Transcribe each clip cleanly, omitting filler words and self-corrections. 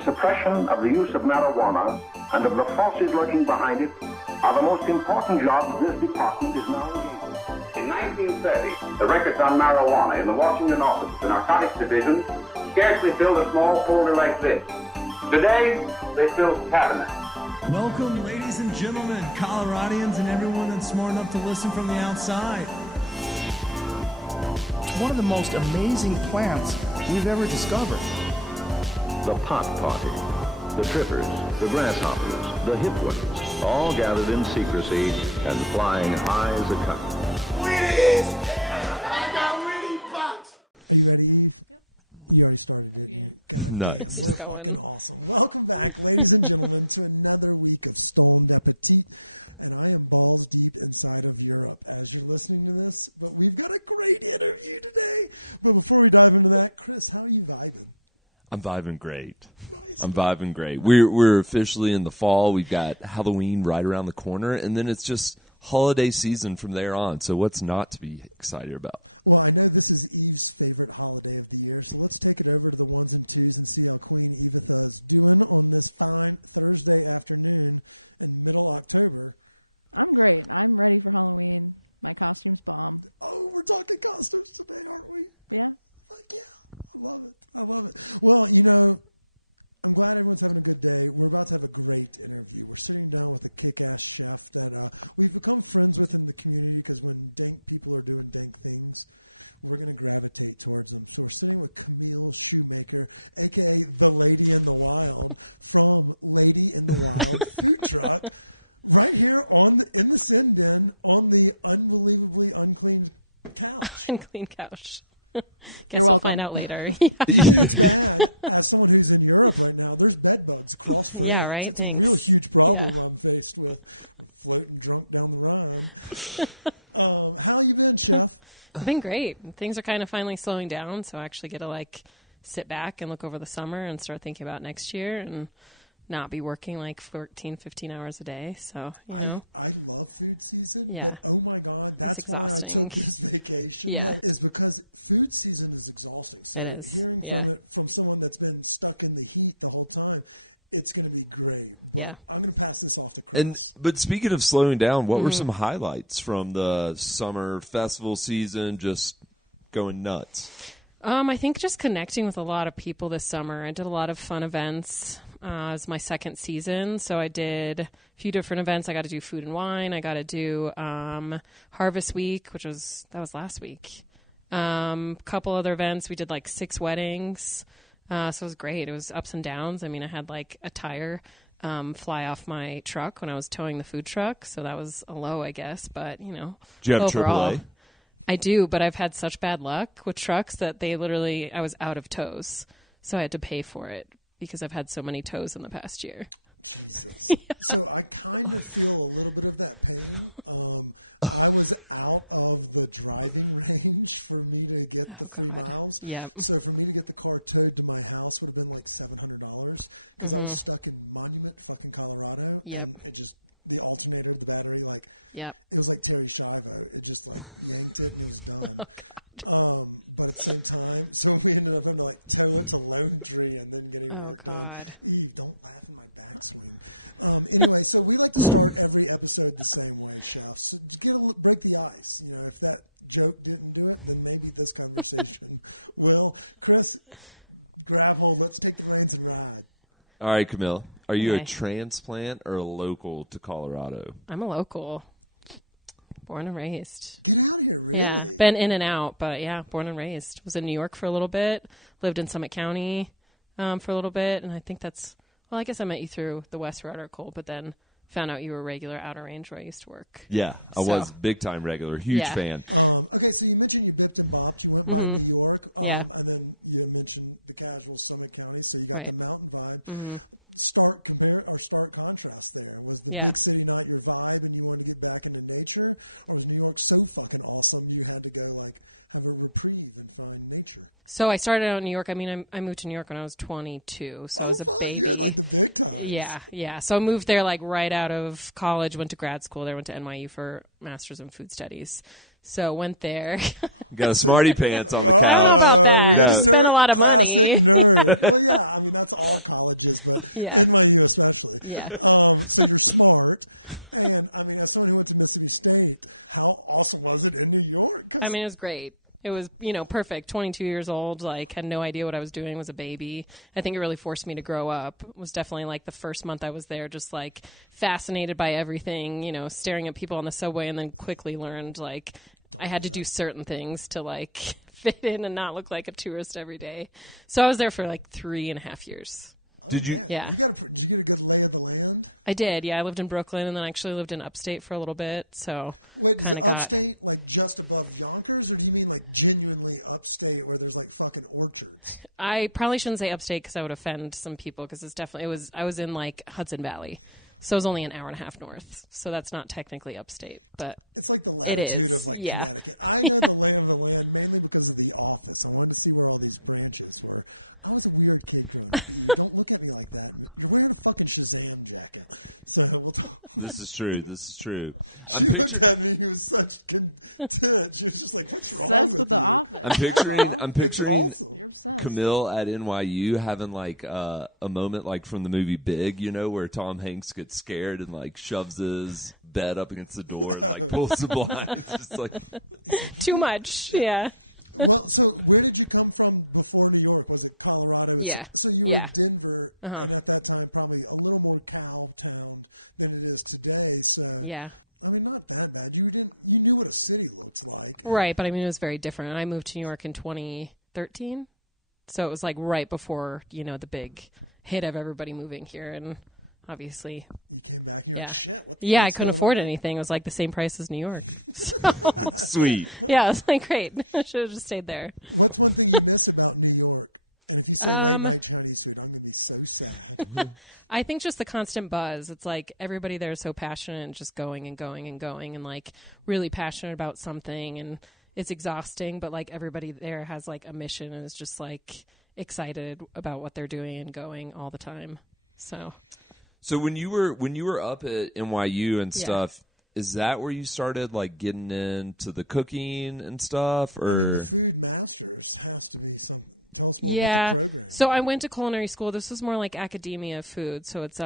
the suppression of the use of marijuana and of the forces lurking behind it are the most important jobs this department is now engaged in. In 1930, the records on marijuana in the Washington office of the Narcotics Division scarcely filled a small folder like this. Today, they fill cabinets. Welcome, ladies and gentlemen, Coloradians, and everyone that's smart enough to listen from the outside. It's one of the most amazing plants we've ever discovered. The pot party, the trippers, the grasshoppers, the hip ones, all gathered in secrecy and flying high as a kite. Wheaties! I got Wheatie pots! Nuts. Just going. Welcome back, ladies and gentlemen, to another week of Stoned Appetit. And I am balls deep inside of Europe as you're listening to this. But we've got a great interview today. But before we dive into that, Chris, how are you vibing? I'm vibing great. We're officially in the fall. We've got Halloween right around the corner, and then it's just holiday season from there on. So what's not to be excited about? Well, I know this is Eve's favorite holiday of the year, so let's take it over to the ones and twos and see how Queen Eve is doing on this fine Thursday afternoon in middle October. Okay, I'm ready for Halloween. My costume's bomb. Oh, we're talking costumes today, aren't we? Yeah. I love it. Well, you know, I'm glad everyone's having a good day. We're about to have a great interview. We're sitting down with a kick-ass chef that we've become friends with in the community because when dank people are doing dank things, we're going to gravitate towards them. So we're sitting with Camille Shoemaker, a.k.a. the Lady in the Wild, from Lady in the Food Truck, right here in the Sin Den on the unbelievably unclean couch. Unclean couch. Guess we'll find out later. As someone who's in Europe right now, there's bed bugs. Yeah, right? Thanks. Yeah. I'm faced with floating drunk down the road. How you been, Chef? I've been great. Things are kind of finally slowing down, so I actually get to sit back and look over the summer and start thinking about next year and not be working 14, 15 hours a day. So, I love food season. Yeah. Oh my God. It's exhausting. This vacation. Yeah. It's because food season is exhausting. So It is. Yeah. From someone that's been stuck in the heat the whole time, it's going to be great. Yeah. I'm going to pass this off to Chris. But speaking of slowing down, what were some highlights from the summer festival season? Just going nuts. I think just connecting with a lot of people this summer. I did a lot of fun events. It was my second season, so I did a few different events. I got to do food and wine. I got to do Harvest Week, that was last week. Couple other events. We did 6 weddings. So it was great. It was ups and downs. I mean, I had a tire fly off my truck when I was towing the food truck, so that was a low, I guess. But Do you have overall, AAA? I do, but I've had such bad luck with trucks that I was out of tows, so I had to pay for it because I've had so many tows in the past year. So I kind of feel a little bit of that pain. I was out of the driving range for me to get the 3 miles. Yeah. So for me to get the car towed to my house would have been $700 because I was stuck in Monument, fucking Colorado. Yep. And just the alternator, the battery, Yep. it was like Terry Schiavo. It just maintained these down. Oh, God. But at the same time, so we ended up in towing to Lone Tree and then getting Oh, God. Eve, don't laugh in my backswing. Anyway, so we like to start every episode the same way, Chef. So just break the ice. If that joke didn't do it, then maybe this conversation will. Chris, gravel, let's take the reins and ride. All right, Camille. Are you a Okay. transplant or a local to Colorado? I'm a local. Born and raised. Yeah, been in and out, but yeah, born and raised. Was in New York for a little bit, lived in Summit County for a little bit, and I think I guess I met you through the Westward article, but then found out you were a regular Outer Range where I used to work. Yeah, I was big time regular, huge fan. Okay, so you mentioned you've been to Buck, you went to New York, Yeah. and then you mentioned the casual Summit County, so you got Right. the mountain vibe. Stark contrast there. Was the big city not your vibe and you wanted to get back into nature? Or was New York so fucking awesome you had to go have a reprieve and find nature? So I started out in New York. I mean, I moved to New York when I was 22, so I was a baby. Yeah. So I moved there right out of college, went to grad school there, went to NYU for Master's in Food Studies. So went there. Got a smarty pants on the couch. I don't know about that. No. Just spent a lot of money. Yeah. NYU especially. Yeah. So you're smart. And, I mean, as somebody who went to Mississippi State, how awesome was it in New York? I mean, it was great. It was, perfect. 22 years old, had no idea what I was doing, was a baby. I think it really forced me to grow up. It was definitely, the first month I was there, just, fascinated by everything, staring at people on the subway, and then quickly learned, I had to do certain things to, fit in and not look like a tourist every day. So I was there for, 3.5 years. Did you? Yeah. Did you get to lay of the land? I did, yeah. I lived in Brooklyn, and then I actually lived in upstate for a little bit, so kind of got... Upstate, just above Yonkers, or do you mean, genuinely upstate where there's, fucking orchards? I probably shouldn't say upstate because I would offend some people, because I was in, Hudson Valley. So it was only an hour and a half north. So that's not technically upstate, but It's like the it is, yeah. I live the land of the land mainly because of the office. I want to see where all these branches were. I was a weird kid. Don't look at me like that. You're wearing a fucking Shazam jacket. So This is true. This is true. I'm picturing. he was such good. She was just like, what's wrong with I'm picturing Camille at NYU having a moment from the movie Big, where Tom Hanks gets scared and shoves his bed up against the door and pulls the blinds. Just Too much, yeah. Well, so where did you come from before New York? Was it Colorado? Yeah, So you yeah. were in Denver, Uh-huh. and at that time probably a little more cow town than it is today. So Yeah. I mean, not that bad. You knew what a city looks like. Right, but I mean, it was very different. I moved to New York in 2013. So it was right before, the big hit of everybody moving here. And obviously, yeah. Yeah, I couldn't afford anything. It was the same price as New York. So, sweet. yeah, I was great. I should have just stayed there. I think just the constant buzz. It's everybody there is so passionate and just going and going and going and really passionate about something, and it's exhausting, but everybody there has a mission and is just excited about what they're doing and going all the time. So when you were up at NYU and stuff, is that where you started getting into the cooking and stuff, or? Yeah. So I went to culinary school. This was more academia food. So it's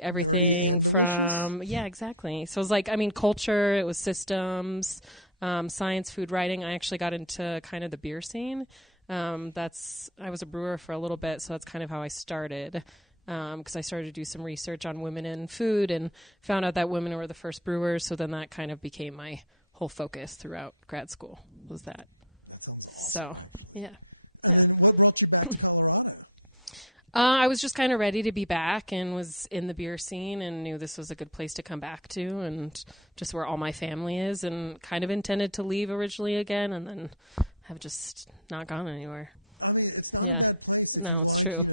everything from exactly. So it was culture, it was systems, science, food, writing. I actually got into kind of the beer scene. I was a brewer for a little bit, so that's kind of how I started. Because I started to do some research on women in food and found out that women were the first brewers. So then that kind of became my whole focus throughout grad school, was that. So, yeah. Yeah. What brought you back to Colorado? I was just kind of ready to be back and was in the beer scene and knew this was a good place to come back to and just where all my family is, and kind of intended to leave originally again and then have just not gone anywhere. I mean, it's not Yeah. a bad place. No, it's true.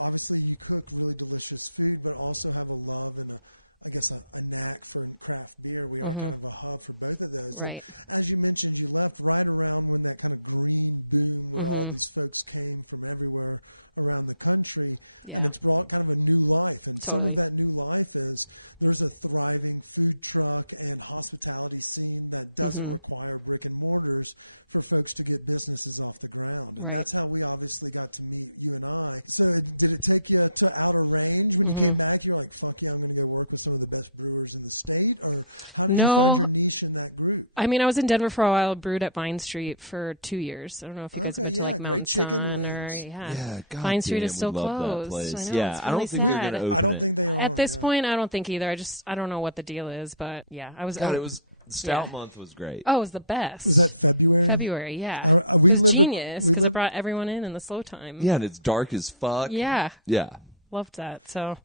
Obviously, you cook really delicious food, but also have a love and a knack for craft beer. We have a hub for both of those. Right. As you mentioned, you left right around when that kind of green boom, those folks came from everywhere around the country. Yeah. It's brought kind of a new life. And Totally. That new life is there's a thriving food truck and hospitality scene that doesn't require brick and mortars for folks to get businesses off the ground. Right. That's how we obviously got to meet you and I. So did it take you to outer reign? You came back, you're like, fuck yeah, I'm going to go work with some of the best brewers in the state? Or how did you No. find your niche in that group? I mean, I was in Denver for a while, brewed at Vine Street for 2 years. I don't know if you guys have been to Mountain Sun or, God Vine Street damn, is still we love closed. that place. I know, Yeah, it's I don't really think sad. they're going to open it. At this point, I don't think either. I don't know what the deal is, but yeah, I was. God, it was Stout Yeah. Month was great. Oh, it was the best. February, yeah. It was genius because it brought everyone in the slow time. Yeah, and it's dark as fuck. Yeah. Yeah. Loved that. So,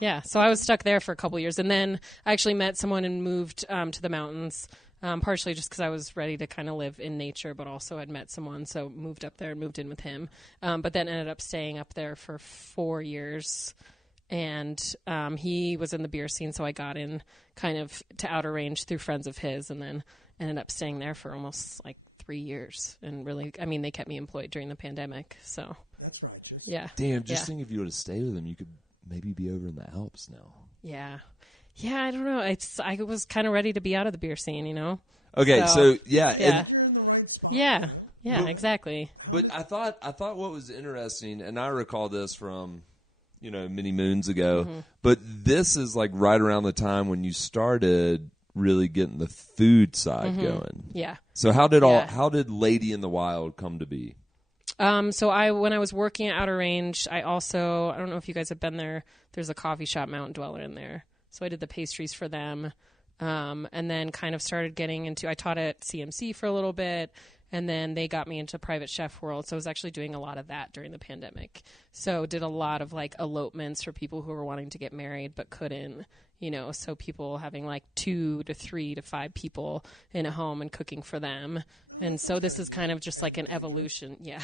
yeah. So I was stuck there for a couple years. And then I actually met someone and moved to the mountains, partially just because I was ready to kind of live in nature, but also I'd met someone. So moved up there and moved in with him. But then ended up staying up there for 4 years. And he was in the beer scene, so I got in kind of to outer range through friends of his, and then ended up staying there for almost 3 years. And really, I mean, they kept me employed during the pandemic. So, That's righteous. yeah. Damn, just Yeah. think if you would have stayed with them, you could maybe be over in the Alps now. Yeah. Yeah, I don't know. I was kind of ready to be out of the beer scene, you know? Okay, so yeah. Yeah. And, Yeah, exactly. but I thought what was interesting, and I recall this from, many moons ago. But this is like right around the time when you started really getting the food side going. Yeah. So how did Lady in the Wild come to be? So when I was working at Outer Range, I don't know if you guys have been there. There's a coffee shop, Mountain Dweller, in there. So I did the pastries for them. And then kind of started getting into, I taught at CMC for a little bit, and then they got me into private chef world. So I was actually doing a lot of that during the pandemic. So did a lot of like elopements for people who were wanting to get married but couldn't, so people having like 2 to 3 to 5 people in a home and cooking for them. And so this is kind of just like an evolution. Yeah.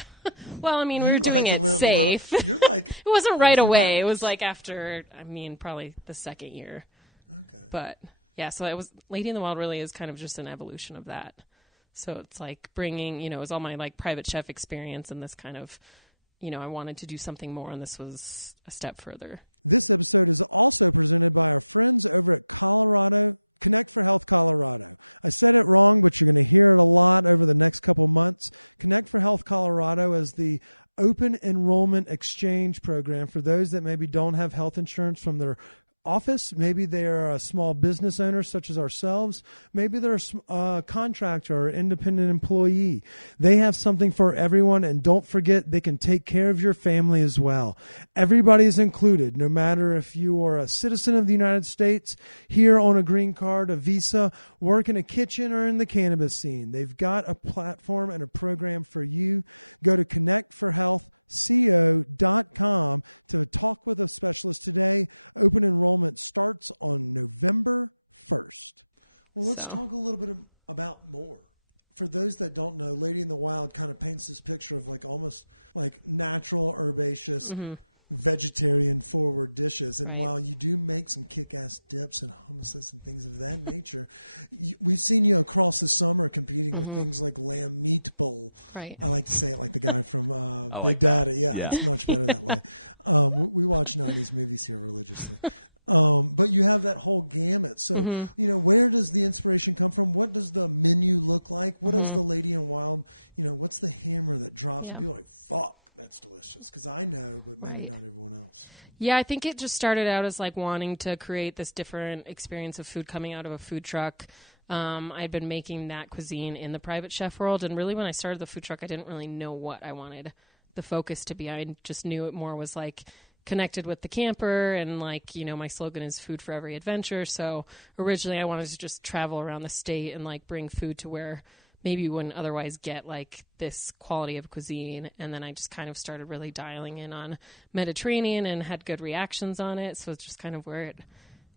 Well, I mean, we were doing it safe. It wasn't right away. It was like after, probably the second year. But yeah, so it was Lady in the Wild really is kind of just an evolution of that. So it's like bringing, it was all my like private chef experience and this kind of, I wanted to do something more, and this was a step further. So. Talk a little bit about more. For those that don't know, Lady in the Wild kind of paints this picture of like almost like natural, herbaceous, vegetarian forward dishes. And right. while you do make some kick-ass dips and hummuses and things of that nature, we've seen you across the summer competing with things like lamb meat bowl. Right. I like to say like the guy from. I like that. Yeah. We watch those movies here really. But you have that whole gamut. So, where does the inspiration come from? What does the menu look like? What is the Lady in the Wild? What's the hammer that drops you? Like, fuck, that's delicious. Because I know. Right. Yeah, I think it just started out as like wanting to create this different experience of food coming out of a food truck. I'd been making that cuisine in the private chef world, and really when I started the food truck, I didn't really know what I wanted the focus to be. I just knew it more was like connected with the camper, and like, my slogan is food for every adventure. So originally I wanted to just travel around the state and like bring food to where maybe you wouldn't otherwise get like this quality of cuisine. And then I just kind of started really dialing in on Mediterranean and had good reactions on it. So it's just kind of where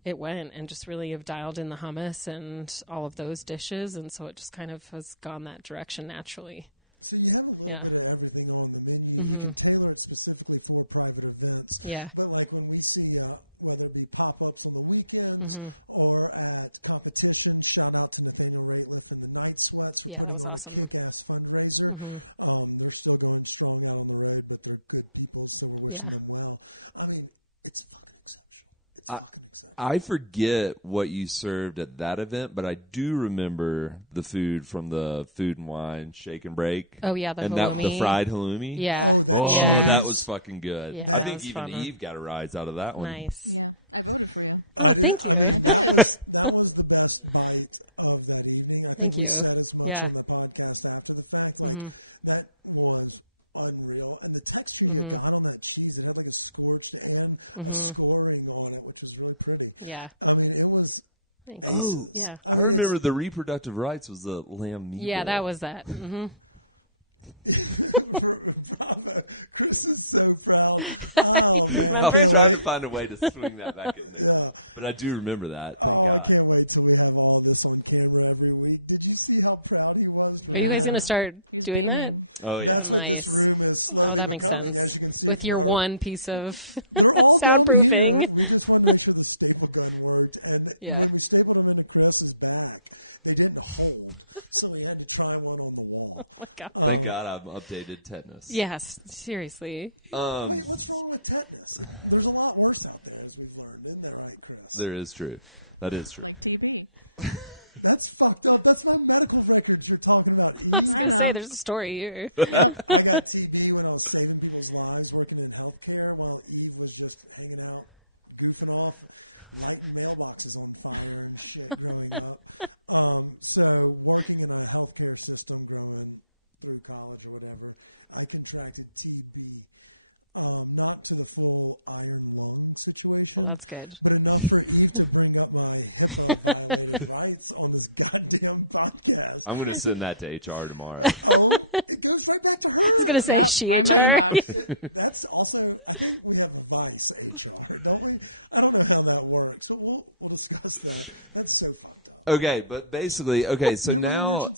it went, and just really have dialed in the hummus and all of those dishes. And so it just kind of has gone that direction naturally. So you have a little Yeah. bit of everything on the menu. You tailor it specifically for private events. Yeah. But like when we see, whether it be pop-ups on the weekends or at competition, shout out to the Dana Rayliff and the Night Sweats. Yeah, that was awesome. Yes, fundraiser. They're still going strong out on the road, but they're good people. So we're Yeah. well. I mean, it's fucking exceptional. I forget what you served at that event, but I do remember the food from the Food and Wine Shake and Break. Oh, yeah, the and halloumi. the fried halloumi. Yeah. Oh, yeah. that was fucking good. Yeah, I that think was even fun. Eve got a rise out of that one. Nice. Oh, thank you. That was the best bite of that evening. Thank you. Said as much Yeah. on the podcast after the fact. Like, that was unreal. And the texture of that cheese and everything scorched and scoring on it, which is really pretty. Yeah. I mean, it was. Thanks. Oh, Yeah. I remember the reproductive rights was the lamb meat. Yeah, bowl. that was that. Mm-hmm. Chris is so proud. I Remember? was trying to find a way to swing that back in there, but I do remember that. Thank God. I can't wait till we have all of this on camera every week. Did you see how proud he was? Are you guys going to start doing that? Oh yeah. Oh, nice. Oh, that makes sense. With your one piece of soundproofing. Make sure the staple gun worked. And Yeah. we stapled them into Chris's back. They didn't hold. So we had to try one on the wall. Oh, my God. Thank God I've updated tetanus. Yes, seriously. What's wrong with tetanus? There's a lot worse out there, as we've learned, isn't there, right, Chris? There is true. That is true. That's fucked up. That's not medical records you're talking about. I was going to say, there's a story here. I got TB when I was saving people's lives working in healthcare while Eve was just full iron lung situation. Well, that's good. But enough for me to bring up my advice on this goddamn podcast. I'm going to send that to HR tomorrow. It goes right back to her. I was going to say she HR. That's also, we have a vice HR, don't we? I don't know how that works, so we'll discuss that. That's so fucked up. Okay, but basically, so now,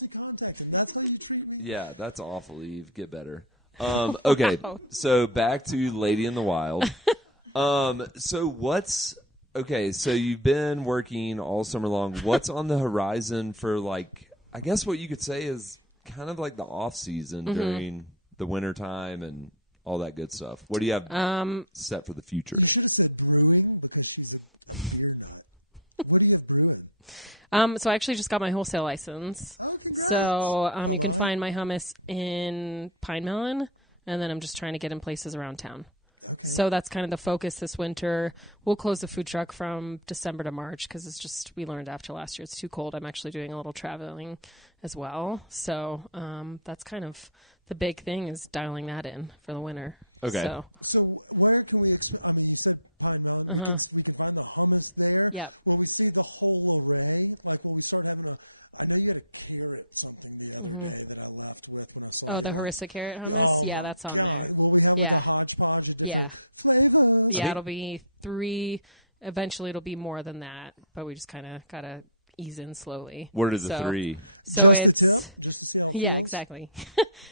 yeah, that's awful, Eve. Get better. Okay, Wow. so back to Lady in the Wild. So you've been working all summer long. What's on the horizon for, like, I guess what you could say is kind of like the off season during the winter time and all that good stuff? What do you have set for the future? So I actually just got my wholesale license. So you can find my hummus in Pine Melon, and then I'm just trying to get in places around town. So that's kind of the focus this winter. We'll close the food truck from December to March because it's just, we learned after last year it's too cold. I'm actually doing a little traveling as well. So that's kind of the big thing, is dialing that in for the winter. Okay. So where can we expand? I mean, you said Pine Mountain. We can find the hummus there. Yep. When we say the whole array, like when we start having I know you got a carrot something the other day that I left with when I saw the harissa carrot hummus? Yeah, that's on there. Yeah. Yeah. think- It'll be 3. Eventually it'll be more than that, but we just kind of got to ease in slowly. What are the 3? So it's, yeah, exactly.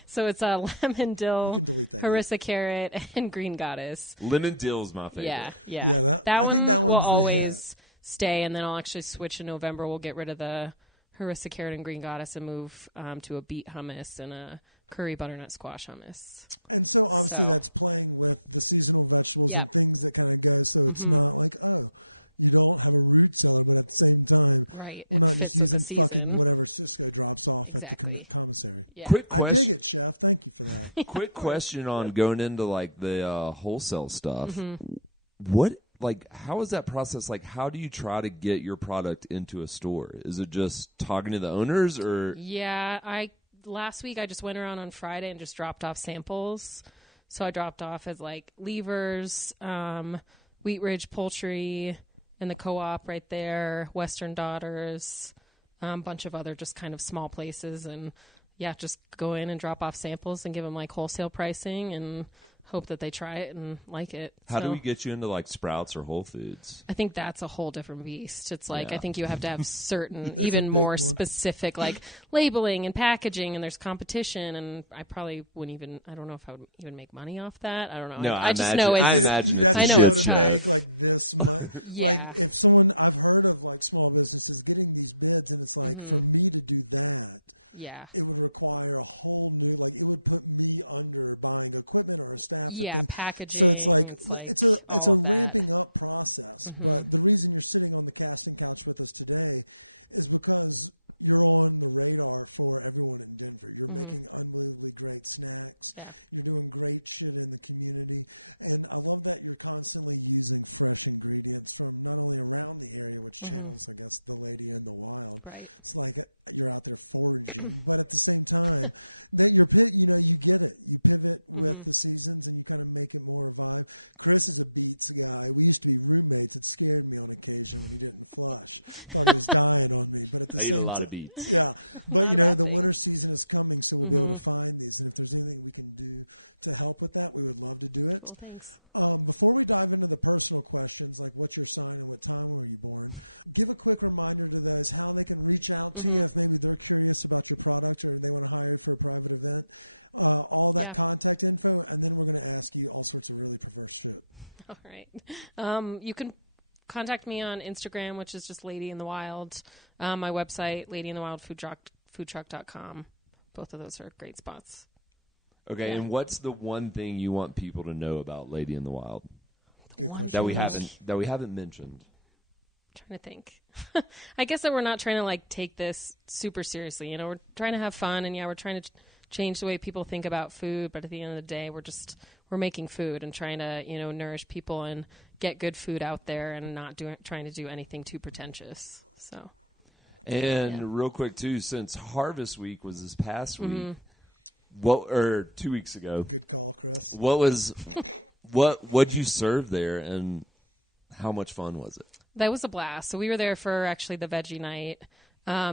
So it's a lemon dill, harissa carrot, and green goddess. Lemon dill's my favorite. Yeah. That one will always stay, and then I'll actually switch in November. We'll get rid of the harissa carrot and green goddess and move to a beet hummus and a curry butternut squash hummus. So, yep. Right, it fits with the season. Exactly. Yeah. Quick question. Quick question on going into like the wholesale stuff. What, like, how is that process? Like, how do you try to get your product into a store? Is it just talking to the owners, or? Yeah, last week I just went around on Friday and just dropped off samples. So I dropped off as like Levers, Wheat Ridge Poultry, and the Co-op right there, Western Daughters, a bunch of other just kind of small places, and yeah, just go in and drop off samples and give them like wholesale pricing and hope that they try it and like it. How do we get you into like Sprouts or Whole Foods? I think that's a whole different beast. It's like, Yeah. I think you have to have certain, even more specific, like labeling and packaging, and there's competition, and I probably wouldn't even, I don't know if I would even make money off that. I don't know. No, I just know it's, I imagine it's a I know shit it's show. tough. Yeah. Yeah. Yeah, packaging, it's like all of that. The reason you're sitting on the casting couch with us today is because you're on the radar for everyone in Denver. You're making unbelievably great snacks. Yeah. You're doing great shit in the community. And I love that you're constantly using fresh ingredients from nowhere around the area, which is, I guess, the Lady in the Wild. Right. It's like you're out there for it. But at the same time, like you're big, you know, you get it. You pivot with the seasons, and you kind of make it more vital. Chris is a beats guy. We used to be roommates. It scared me on occasion. He didn't flush. I eat a lot of beets. Not a bad thing. The season is coming, so we're going to find these. And if there's anything we can do to help with that, we would love to do it. Cool, thanks. Before we dive into the personal questions, like what's your sign and what time were you born, give a quick reminder to those how they can reach out to you if they're curious about your product or if they want to hire you for a private event. All of the contact info, and then we're going to ask you all sorts of really good questions. All right. You can contact me on Instagram, which is just Lady in the Wild. My website, ladyinthewildfoodtruck.com. Both of those are great spots. Okay, Yeah. and what's the one thing you want people to know about Lady in the Wild The one that we thing- haven't mentioned? Trying to think. I guess that we're not trying to like take this super seriously. You know, we're trying to have fun, and yeah, we're trying to change the way people think about food. But at the end of the day, we're making food and trying to, you know, nourish people and get good food out there, and not trying to do anything too pretentious. So. And real quick too, since Harvest Week was this past week, or 2 weeks ago, what was What'd you serve there, and how much fun was it? That was a blast. So we were there for actually the veggie night.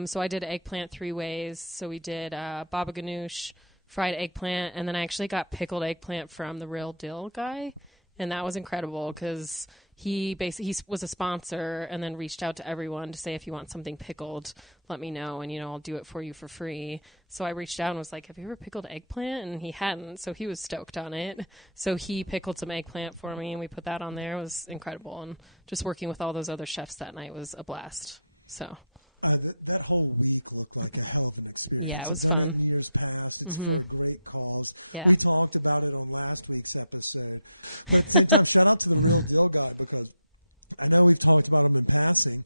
So I did eggplant 3 ways. So we did baba ganoush, fried eggplant, and then I actually got pickled eggplant from the Real Dill guy, and that was incredible because he was a sponsor and then reached out to everyone to say, if you want something pickled, let me know, and I'll do it for you for free. So I reached out and was like, have you ever pickled eggplant? And he hadn't, so he was stoked on it. So he pickled some eggplant for me, and we put that on there. It was incredible, and just working with all those other chefs that night was a blast. So that whole week looked like a hell of an experience. yeah, it was fun. Years past, it's been a great cause. Yeah. We talked about it on last week's episode. Shout out to the Real Deal guy, because I know we talked about it in passing.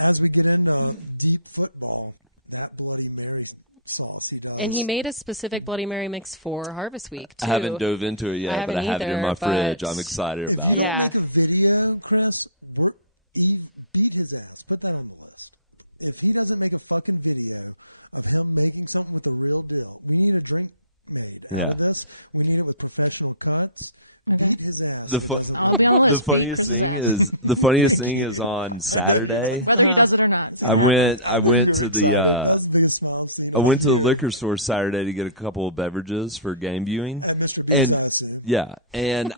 As we get into deep football, that Bloody Mary sauce he does. And he made a specific Bloody Mary mix for Harvest Week, too. I haven't dove into it yet, but I have it in my fridge. I'm excited about it. Yeah. Video, Chris, beat his ass. Put that on the list. If he doesn't make a fucking video of him making something with the Real Deal, we need a drink made. Yeah. We need it with professional cuts. Beat his ass. The funniest thing is on Saturday. I went to the liquor store Saturday to get a couple of beverages for game viewing, and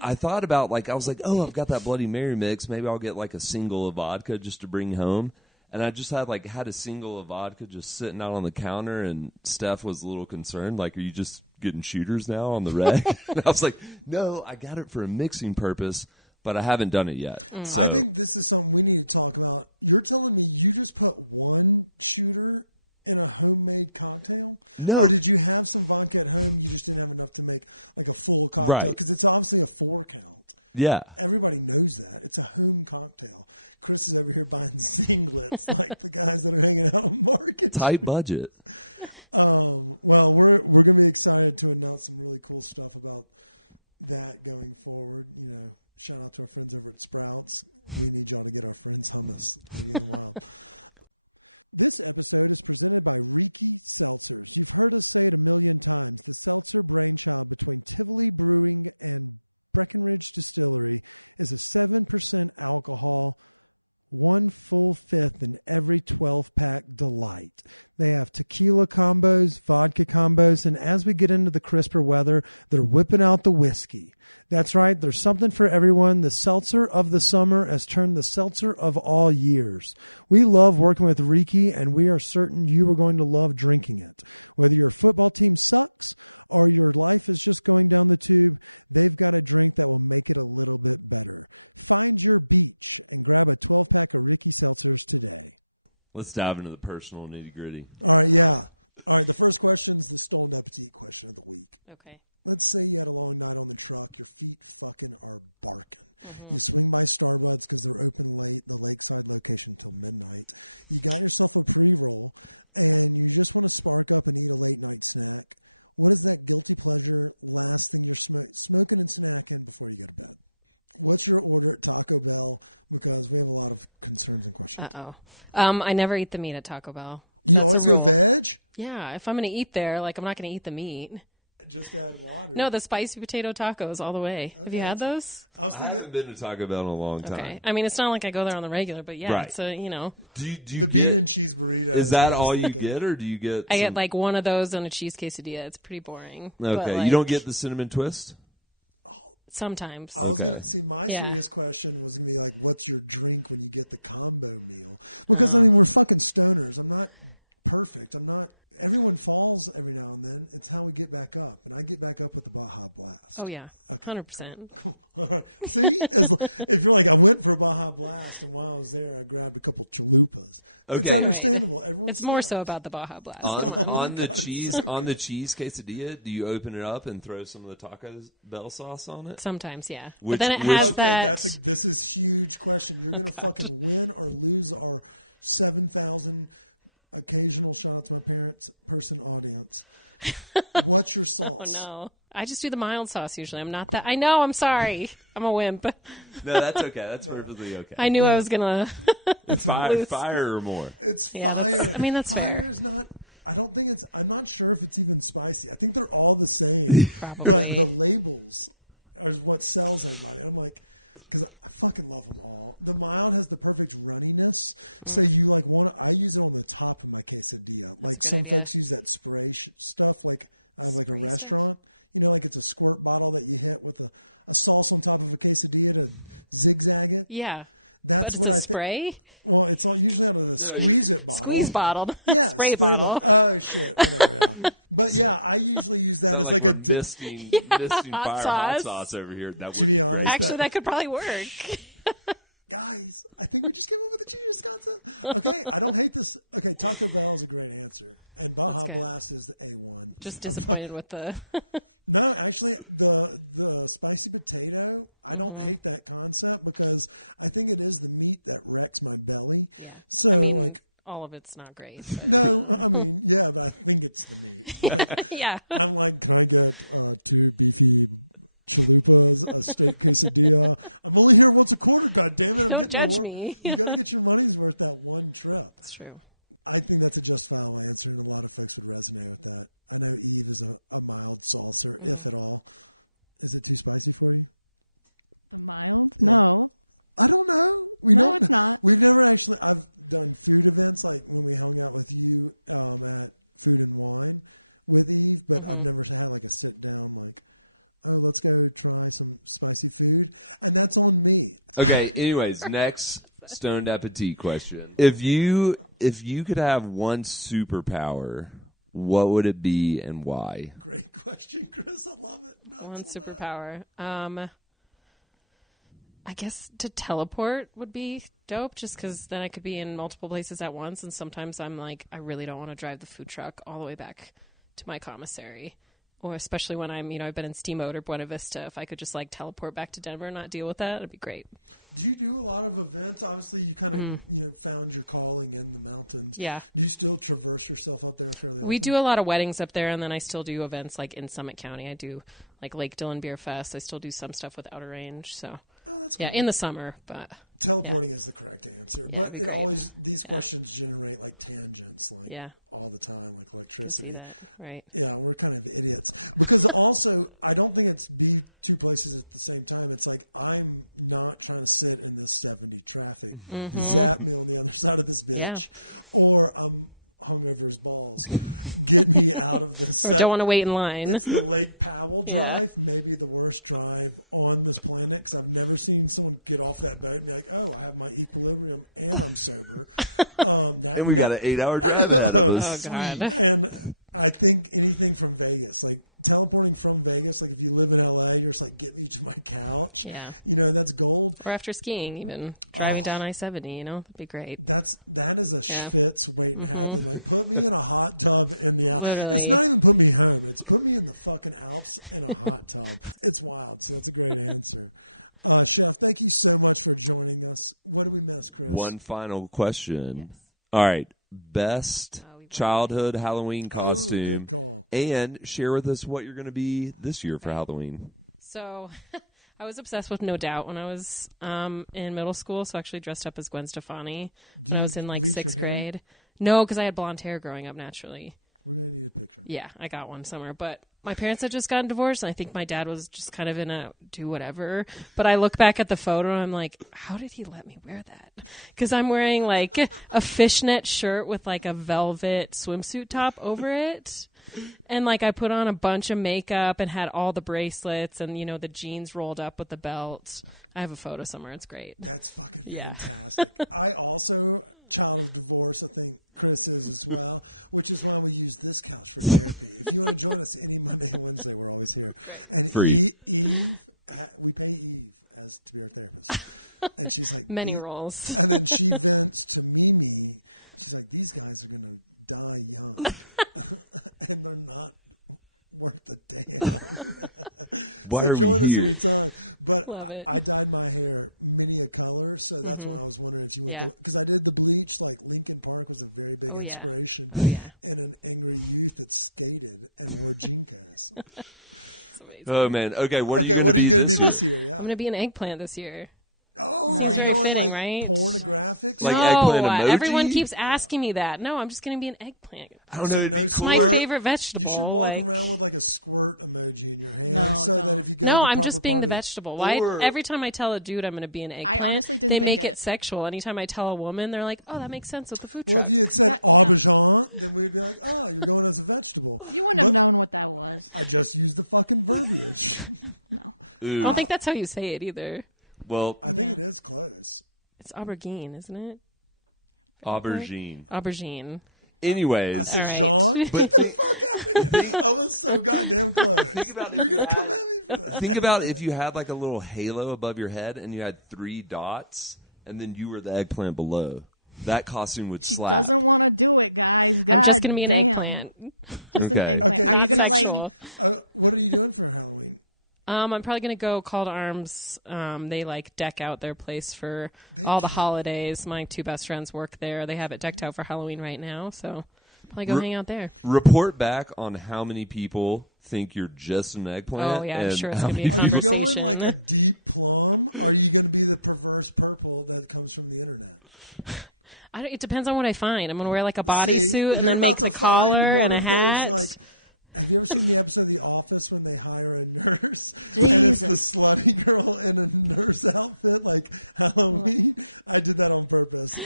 I thought about, I was like, oh, I've got that Bloody Mary mix. Maybe I'll get a single of vodka just to bring home. And I just had a single of vodka just sitting out on the counter, and Steph was a little concerned, are you just getting shooters now on the reg? And I was like, no, I got it for a mixing purpose, but I haven't done it yet. So This is something we need to talk about. You're telling me you just put one shooter in a homemade cocktail? no, Or did you have some vodka at home you just didn't have enough to make a full cocktail? Right. Because it's obviously a 4 count. yeah. Everybody knows that. It's a home cocktail. Chris is over here buying singlets like the guys that are hanging out on market. Tight budget. Well, we're going to be excited to announce some really cool stuff about that going forward. Shout out to our friends over at Sprouts. Maybe trying to get our friends on this. Let's dive into the personal nitty gritty. Right now. All right, the first question is the Stoned Appetit question of the week. Okay. Let's say you're going out on the truck, your feet fucking hurt. So you guys start up because they're open late, like 5 locations till midnight. You got yourself a pre-roll, and you just want to start up and you go into it. What is that guilty pleasure last thing you're smoking into that in front of you? What's your order at Taco Bell? Because we have a lot of concerns and questions. Uh-oh. I never eat the meat at Taco Bell. That's a rule. Yeah, if I'm going to eat there, I'm not going to eat the meat. No, the spicy potato tacos all the way. Have you had those? I haven't been to Taco Bell in a long time. Okay. I mean, it's not like I go there on the regular, but yeah, Right. it's a, Do you get? Is that all you get, or do you get? I get one of those on a cheese quesadilla. It's pretty boring. Okay, But, you don't get the cinnamon twist. Sometimes. Okay. See, my Yeah. serious question was going to be what's your drink when you get the combo meal? I'm fucking stoners. I'm not perfect. Everyone falls every now and then. It's how we get back up. And I get back up with the Baja Blast. Oh, yeah. 100%. See, it's like I went for Baja Blast, and while I was there, I grabbed a couple chalupas. Okay. Right. It's more so about the Baja Blast. Come on. On the cheese quesadilla, do you open it up and throw some of the Taco Bell sauce on it? Sometimes, yeah. Which- but then it which- has that. This is a huge question. Oh, You're going to God. fucking win or lose our 7,000 occasional shout out to our parents person audience. What's your sauce? Oh, no. I just do the mild sauce usually. I'm not that. I know. I'm sorry. I'm a wimp. No, that's okay. That's perfectly okay. I knew I was going to. Fire or more. Yeah, that's fair. I'm not sure if it's even spicy. I think they're all the same. Probably. The labels are what sells everybody. I'm like, because I fucking love them all. The mild has the perfect runniness. So if you like want, I use it on the top of my quesadilla. That's a good idea. Use that spray stuff, Spray like stuff? You know, like it's a squirt bottle that you hit with a sauce on top of your quesadilla to zigzag it. Yeah. But it's a spray? Oh, it's like Squeeze bottle, spray bottle. But yeah, I usually use that. Sound like as we're misting Hot hot sauce. sauce over here. That would be great. Actually, that could probably work. Guys, I think we're just giving with the cheese. Okay, I don't hate this. Okay, Taco Bell is a great answer. And That's good. Blast is the A1. Just disappointed with the. No, actually, the spicy potato, I don't hate that concept because I think it is the meat that wrecks my belly. Yeah. So, I mean, all of it's not great, but. yeah, but I think it's. Yeah. I'm like, I I'm only here once a quarter, goddammit. Don't judge me. You gotta get your money worth that one trip. It's true. I think that's a just foul answer to a lot of things for the recipe of that. And I eat it as a mild sauce or anything at all. Is it too spicy for you? I don't know. Whenever actually I've done food events, like when we hung out with you at Food and Wine with you, I've never had like a sit down, like, oh, let's go try some spicy food. And that's on me. Okay, anyways, next Stoned Appetit question. If you could have one superpower, what would it be and why? Great question, Chris. I love it. One superpower. I guess to teleport would be dope, just because then I could be in multiple places at once. And sometimes I'm like, I really don't want to drive the food truck all the way back to my commissary. Or especially when I'm, I've been in Steamboat or Buena Vista. If I could just like teleport back to Denver and not deal with that, it'd be great. Do you do a lot of events? Obviously, you kind of found your calling in the mountains. Yeah. Do you still traverse yourself up there? We do a lot of weddings up there, and then I still do events like in Summit County. I do like Lake Dillon Beer Fest. I still do some stuff with Outer Range. So, yeah, in the summer, but yeah. Teleporting is the correct answer. Yeah, it'd be great. Always, these Yeah. questions generate like tangents. Like, Yeah, all the time. Like, you can see that, right? yeah, we're kind of idiots. Because also, I don't think it's be two places at the same time. It's like I'm not trying to sit in this 70 traffic. Mm-hmm. On the other side of this bitch. Yeah. Or I'm hungry over his balls. Get me out of this. Or don't want to wait in line. The Lake Powell drive, Yeah. maybe the worst drive on this planet. Because I've never seen someone get off that boat and be like, oh, I have my equilibrium and I'm sober. And we got an 8-hour drive ahead of us. Oh, God. And I think anything from Vegas, like teleporting from Vegas, like if you live in LA, you're just like, get me to my couch. Yeah. That's gold. Or after skiing, even driving down I-70, that'd be great. That is a Yeah. shit's way. Put me in a hot tub. And, Literally. It's not even put me home. It's put me in the fucking house in a hot tub. It's wild. So it's a great answer. Jeff, thank you so much for joining us. What do we miss, Chris? One final question. All right. Best childhood Halloween costume, and share with us what you're going to be this year for Halloween. So I was obsessed with No Doubt when I was in middle school, so I actually dressed up as Gwen Stefani when I was in like 6th grade. No, because I had blonde hair growing up naturally. Yeah, I got one somewhere, but my parents had just gotten divorced, and I think my dad was just kind of in a do whatever. But I look back at the photo, and I'm like, how did he let me wear that? Because I'm wearing like a fishnet shirt with like a velvet swimsuit top over it. And like I put on a bunch of makeup and had all the bracelets and, the jeans rolled up with the belt. I have a photo somewhere. It's great. Yeah. I also, child of divorce, I think Chris is as well, which is why we use this couch for you. You know, join us any Monday, Wednesday. We're always here. Great. Free. We pay Eve as their therapist. And she's like, Many roles. and she vents to Mimi. She's like, these guys are going to die young. And they're not worth the day. Why are we here? Love it. I dyed my hair mini color, so that's what I was wondering. Yeah. Because I did the bleach, like Lincoln Park was a very big Oh, yeah. inspiration. Oh, yeah. And an angry youth that stated as a genius. It's amazing. Oh, man. Okay, what are you going to be this year? I'm going to be an eggplant this year. Seems very fitting, right? Like no, eggplant emoji? everyone keeps asking me that. No, I'm just going to be an eggplant. I don't know. It'd be It's cool. my favorite vegetable. Like, Like a squirt emoji. And I saw that if you No, I'm just being the vegetable. Why? Or- Every time I tell a dude I'm going to be an eggplant, they make it sexual. Anytime I tell a woman, they're like, "Oh, that makes sense with the food truck." I Ooh. don't think that's how you say it either. Well, It's aubergine, isn't it? aubergine. Aubergine. Anyways, All right. but think about if you had like a little halo above your head and you had 3 dots and then you were the eggplant below. That costume would slap. I'm just going to be an eggplant. Okay. Not sexual. I'm probably going to go Call to Arms. They like deck out their place for all the holidays. My 2 best friends work there. They have it decked out for Halloween right now, so probably go hang out there. Report back on how many people think you're just an eggplant. Oh, yeah, I'm and sure it's how going to be a many people- conversation. Deep plum, or are you going to be the perverse purple that comes from the internet? It depends on what I find. I'm going to wear like a bodysuit and then make the collar and a hat. There's a times in the office when they hire a nurse, and it's the slutty girl in a nurse outfit, like Halloween. I did that on purpose. I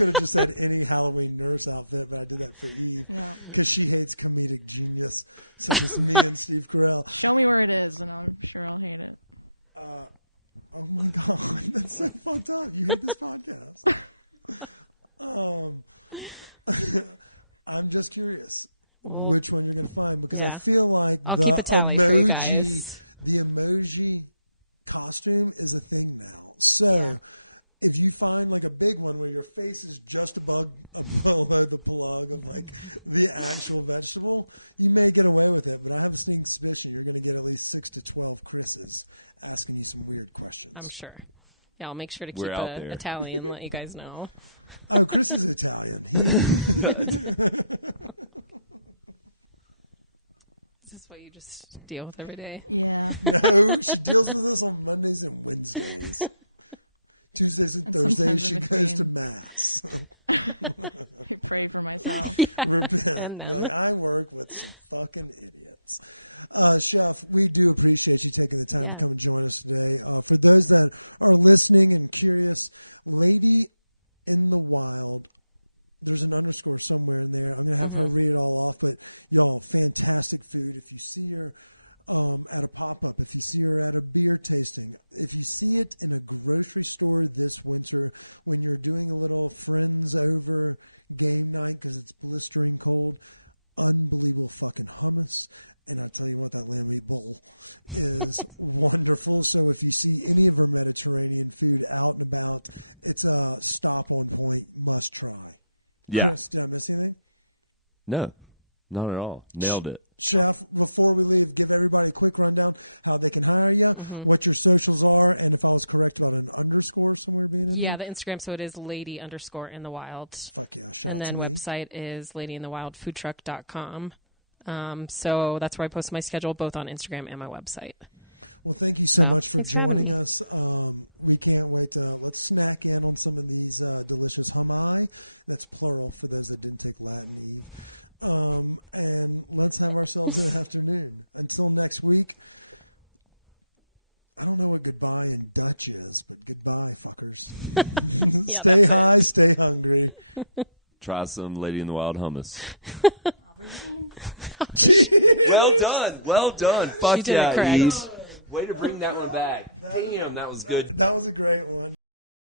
could have just said any Halloween nurse outfit, but I did it for you. Because she hates comedic genius. So it's me and Steve Carell. That's like fun time. You're in this podcast. I'm just curious. Well, Which one you're going to find. Because yeah. I feel like I'll keep a tally for you guys. the emoji costume is a thing now. So Yeah. if you find like a big one where your face is just above the plug, like the actual vegetable, you may get away with it. But I'm just being special. You're going to get at least 6 to 12 Chris's asking you some weird questions. I'm sure. Yeah, I'll make sure to keep We're out there. a tally and let you guys know. Chris is Italian. Is this what you just deal with every day? She deals with us on Mondays and Wednesdays. Tuesdays and Thursdays, she pays the max. Yeah, and them. I work with fucking idiots. Chef, we do appreciate you taking the time Yeah. to come join us today. For those that are listening and curious, Lady in the Wild, there's an underscore somewhere in there. I'm not going to read it all off, but, you know, fantastic food. If you see her at a pop-up, if you see her at a beer tasting, if you see it in a grocery store this winter, when you're doing a little friends over game night because it's blistering cold, unbelievable fucking hummus. And I tell you what, that lemon bowl is wonderful. So if you see any of our Mediterranean food out and about, it's a stop on plate must try. Yeah. Did I miss anything? No, not at all. Nailed it. Chef, before we leave, give everybody a quick rundown how they can hire you, what your socials are, and if I was correct on an underscore somewhere. Yeah, the Instagram, so it is lady_in_the_wild. And then website is ladyinthewildfoodtruck.com. So that's where I post my schedule, both on Instagram and my website. Well, thank you So much for thanks for having me. joining us. We can't wait to let's snack in on some of these delicious hummus. That's plural for those that didn't take Latin. And let's have ourselves an afternoon. Until next week, I don't know what goodbye in Dutch is, but goodbye, fuckers. Yeah, that's Stay high, it. Stay hungry. Try some Lady in the Wild hummus. Well done. Well done. Fuck She did it yeah, correct. Eve. Way to bring that one back. Damn, that was good. That was a great one.